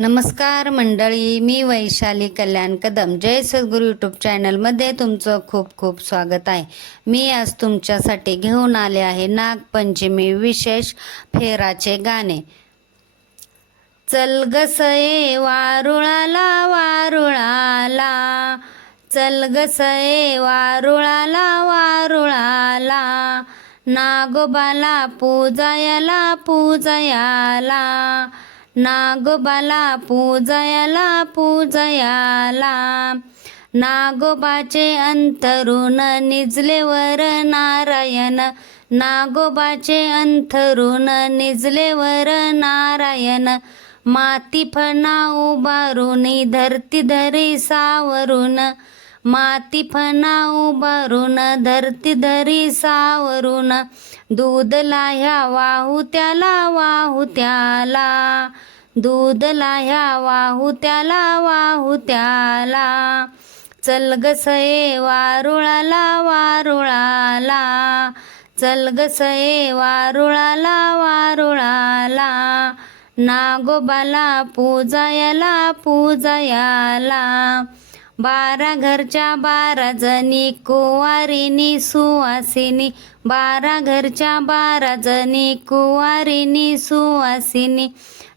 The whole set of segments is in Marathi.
नमस्कार मंडळी मी वैशाली कल्याण कदम. जय सद्गुरू यूट्यूब चॅनलमध्ये तुमचं खूप खूप स्वागत आहे. मी आज तुमच्यासाठी घेऊन आले आहे नागपंचमी विशेष फेराचे गाणे. चल गसये वारुळाला वारुळाला. चल गसये वारुळाला वारुळाला. नागोबाला पूजायला पूजयाला. नागोबाला पूजयाला पूजयाला. नागोबाचे अंथरुण निजलेवर नारायण. नागोबाचे अंथरुण निजलेवर नारायण. माती फणा उभारून धरती धरी सावरून. माती फणा उभारून धरती धरी सावरून. दूध लाह्या वाहू त्याला वाहू त्याला. दूध लाह्या वाहू त्याला वाहू त्याला. चल गसये वारुळाला वारुळाला. चल गसये वारुळाला वारुळाला. नागोबाला पूजायला पूजयाला. बारा घरच्या बारा जणी कुवारिनी सुवासिनी. बारा घरच्या बारा जणी कुवारिनी सुवासिनी.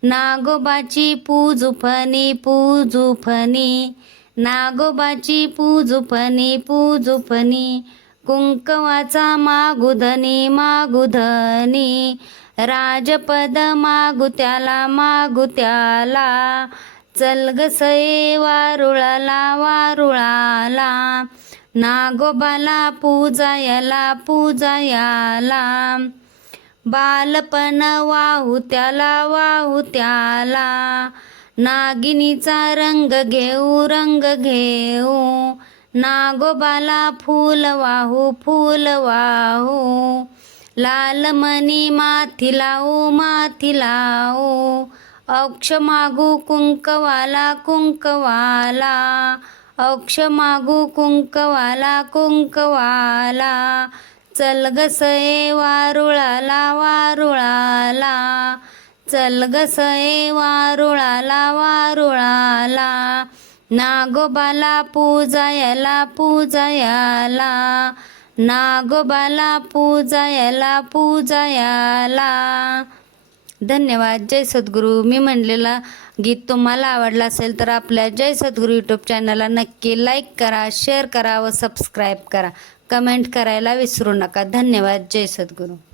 नागोबाची पूजुफनी पूजुफनी नागोबाची पूजुफनी पूजुफनी कुंकवाचा मागुधनी मागुधनी. राजपद मागु त्याला मागु त्याला. चल गसये वारुळाला वारुळाला. नागोबाला पूजायला पूजायाला. बालपण वाहू त्याला वाहू त्याला. नागिनीचा रंग घेऊ रंग घेऊ. नागोबाला फूल वाहू फूल वाहू. लालमणी माथी लावू माथी लावू. अक्ष मागू कुंकवाला कुंकवाला अक्ष मागू कुंकवाला कुंकवाला चल गसये वारुळाला वारुळाला चल गसये वारुळाला वारुळाला नागोबाला पूजायला पूजायला नागोबाला पूजायला पूजायला. धन्यवाद. जय सद्गुरू. मी म्हणलेला गीत तुम्हाला आवडला असेल तर आपल्या जय सद्गुरू यूट्यूब चॅनलला नक्की लाईक करा शेअर करा व सबस्क्राईब करा. कमेंट करायला विसरू नका. धन्यवाद. जय सद्गुरू.